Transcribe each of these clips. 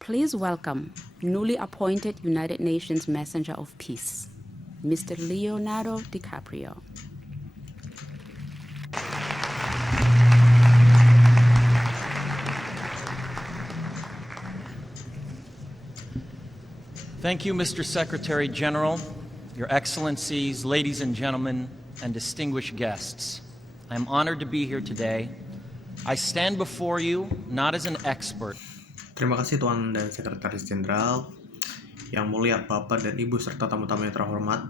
Please welcome newly appointed United Nations Messenger of Peace, Mr. Leonardo DiCaprio. Thank you, Mr. Secretary General, Your Excellencies, ladies and gentlemen, and distinguished guests. I am honored to be here today. I stand before you not as an expert. Terima kasih Tuan dan Sekretaris Jenderal, Yang Mulia Bapak dan Ibu serta tamu-tamu yang terhormat.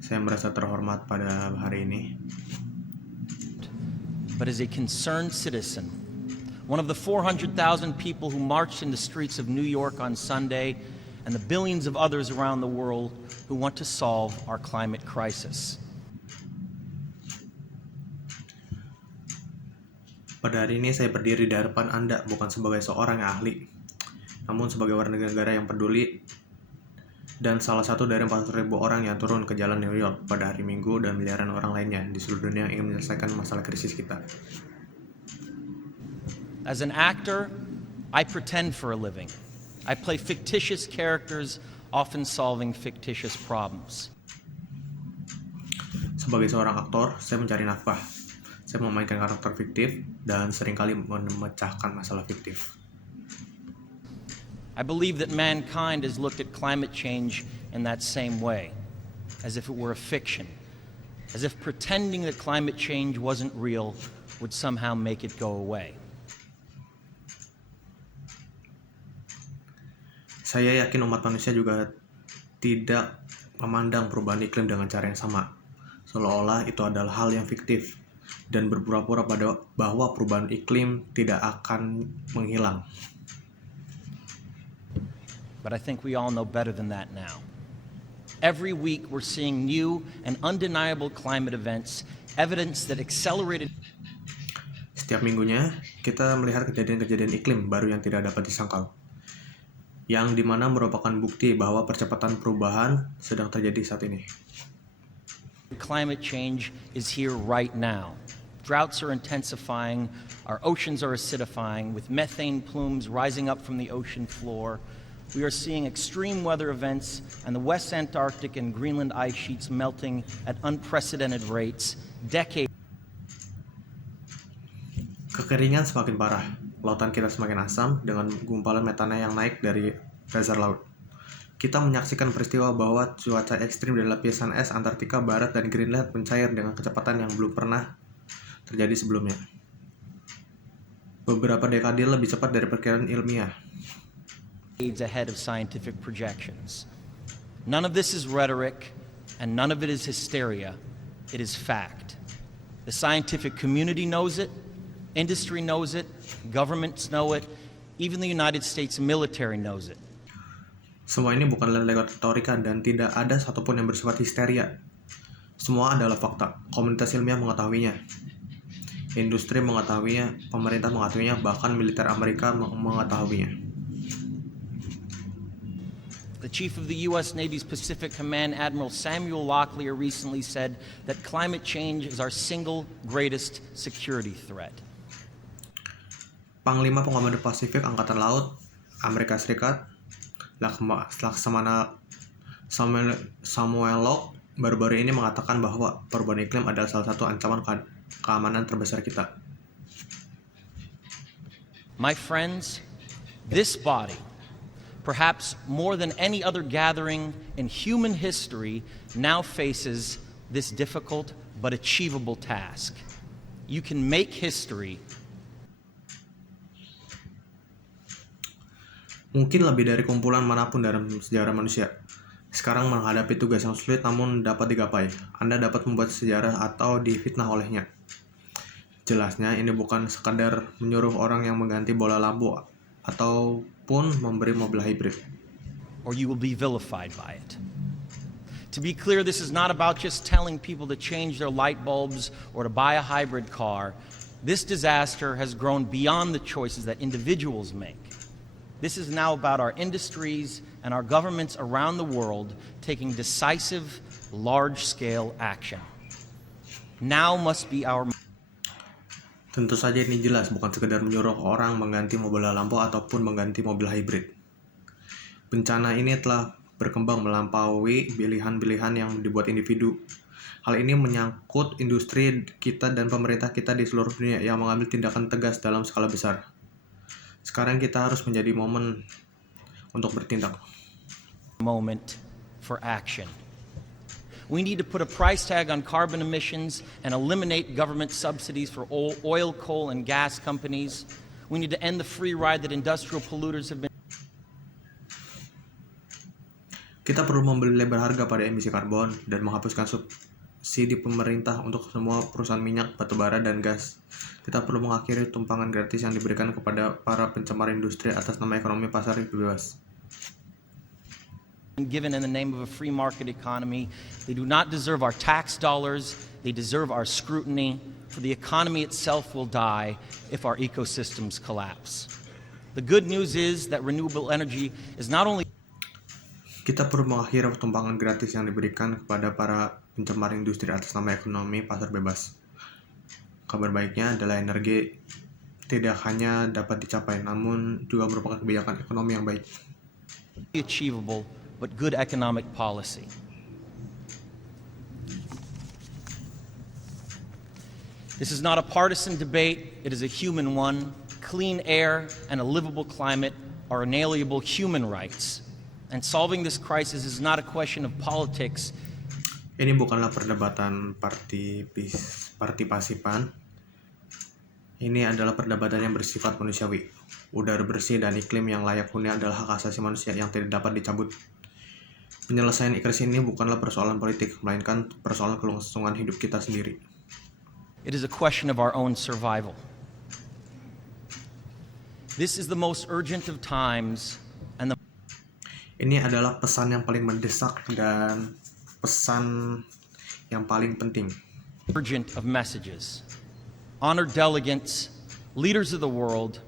Saya merasa terhormat pada hari ini. But as a concerned citizen, one of the 400,000 people who marched in the streets of New York on Sunday, and the billions of others around the world who want to solve our climate crisis. Pada hari ini saya berdiri di hadapan Anda bukan sebagai seorang yang ahli, namun sebagai warga negara yang peduli dan salah satu dari 400.000 orang yang turun ke jalan New York pada hari Minggu dan miliaran orang lainnya di seluruh dunia yang ingin menyelesaikan masalah krisis kita. As an actor, I pretend for a living. I play fictitious characters, often solving fictitious problems. Sebagai seorang aktor, saya mencari nafkah. Saya memainkan karakter fiktif dan seringkali memecahkan masalah fiktif. I believe that mankind has looked at climate change in that same way, as if it were a fiction, as if pretending that climate change wasn't real would somehow make it go away. Saya yakin umat manusia juga tidak memandang perubahan iklim dengan cara yang sama, seolah-olah itu adalah hal yang fiktif dan berpura-pura bahwa perubahan iklim tidak akan menghilang. But I think we all know better than that now. Every week we're seeing new and undeniable climate events, evidence that accelerated. Setiap minggunya, kita melihat kejadian-kejadian iklim baru yang tidak dapat disangkal, yang dimana merupakan bukti bahwa percepatan perubahan sedang terjadi saat ini. Climate change is here right now. Droughts are intensifying, our oceans are acidifying, with methane plumes rising up from the ocean floor. We are seeing extreme weather events and the West Antarctic and Greenland ice sheets melting at unprecedented rates, decades. Kekeringan semakin parah. Lautan kita semakin asam dengan gumpalan metana yang naik dari dasar laut. Kita menyaksikan peristiwa bahwa cuaca ekstrim di lapisan es Antartika Barat dan Greenland mencair dengan kecepatan yang belum pernah terjadi sebelumnya. Beberapa dekade lebih cepat dari perkiraan ilmiah. Ahead of scientific projections. None of this is rhetoric and none of it is hysteria. It is fact. The scientific community knows it, industry knows it, governments know it, even the United States military knows it. Semua ini bukan lewat retorika dan tidak ada satupun yang bersifat histeria. Semua adalah fakta. Komunitas ilmiah mengetahuinya. Industri mengetahuinya, pemerintah mengetahuinya, bahkan militer Amerika mengetahuinya. The chief of the U.S. Navy's Pacific Command, Admiral Samuel Locklear, recently said that climate change is our single greatest security threat. Panglima Pengamanan Pasifik Angkatan Laut Amerika Serikat, Laksamana Samuel Locke, baru-baru ini mengatakan bahwa perubahan iklim adalah salah satu ancaman keamanan terbesar kita. My friends, this body, perhaps more than any other gathering in human history, now faces this difficult but achievable task. You can make history. Mungkin lebih dari kumpulan manapun dalam sejarah manusia. Sekarang menghadapi tugas yang sulit namun dapat digapai. Anda dapat membuat sejarah atau difitnah olehnya. Jelasnya ini bukan sekadar menyuruh orang yang mengganti bola lampu ataupun memberi mobil hybrid. Or you will be vilified by it. To be clear, this is not about just telling people to change their light bulbs or to buy a hybrid car. This disaster has grown beyond the choices that individuals make. This is now about our industries and our governments around the world taking decisive, large-scale action. Now must be our... Tentu saja ini jelas bukan sekedar menyuruh orang mengganti mobil lampu ataupun mengganti mobil hybrid. Bencana ini telah berkembang melampaui pilihan-pilihan yang dibuat individu. Hal ini menyangkut industri kita dan pemerintah kita di seluruh dunia yang mengambil tindakan tegas dalam skala besar. Sekarang kita harus menjadi momen untuk bertindak. Moment for action. We need to put a price tag on carbon emissions and eliminate government subsidies for oil, coal, and gas companies. We need to end the free ride that industrial polluters have been. Kita perlu membeli label harga pada emisi karbon dan menghapuskan subsidi pemerintah untuk semua perusahaan minyak, batubara, dan gas. Kita perlu mengakhiri tumpangan gratis yang diberikan kepada para pencemar industri atas nama ekonomi pasar bebas. Given in the name of a free market economy. They do not deserve our tax dollars. They deserve our scrutiny. For the economy itself will die if our ecosystems collapse. The good news is that renewable energy is not only. Kita perlu mengakhiri tumpangan gratis yang diberikan kepada para pencemar industri atas nama ekonomi pasar bebas. Kabar baiknya adalah energi tidak hanya dapat dicapai, namun juga merupakan kebijakan ekonomi yang baik. Achievable, but good economic policy. This is not a partisan debate, it is a human one. Clean air and a livable climate are inalienable human rights. And solving this crisis is not a question of politics. Ini bukanlah perdebatan partipasipan. Ini adalah perdebatan yang bersifat manusiawi. Udara bersih dan iklim yang layak huni adalah hak asasi manusia yang tidak dapat dicabut. Penyelesaian krisis ini bukanlah persoalan politik, melainkan persoalan kelangsungan hidup kita sendiri. It is a question of our own survival. This is the most urgent of times, and the Ini adalah pesan yang paling mendesak dan pesan yang paling penting. urgent of messages. Honored delegates, leaders of the world,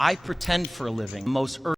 I pretend for a living, most urgent.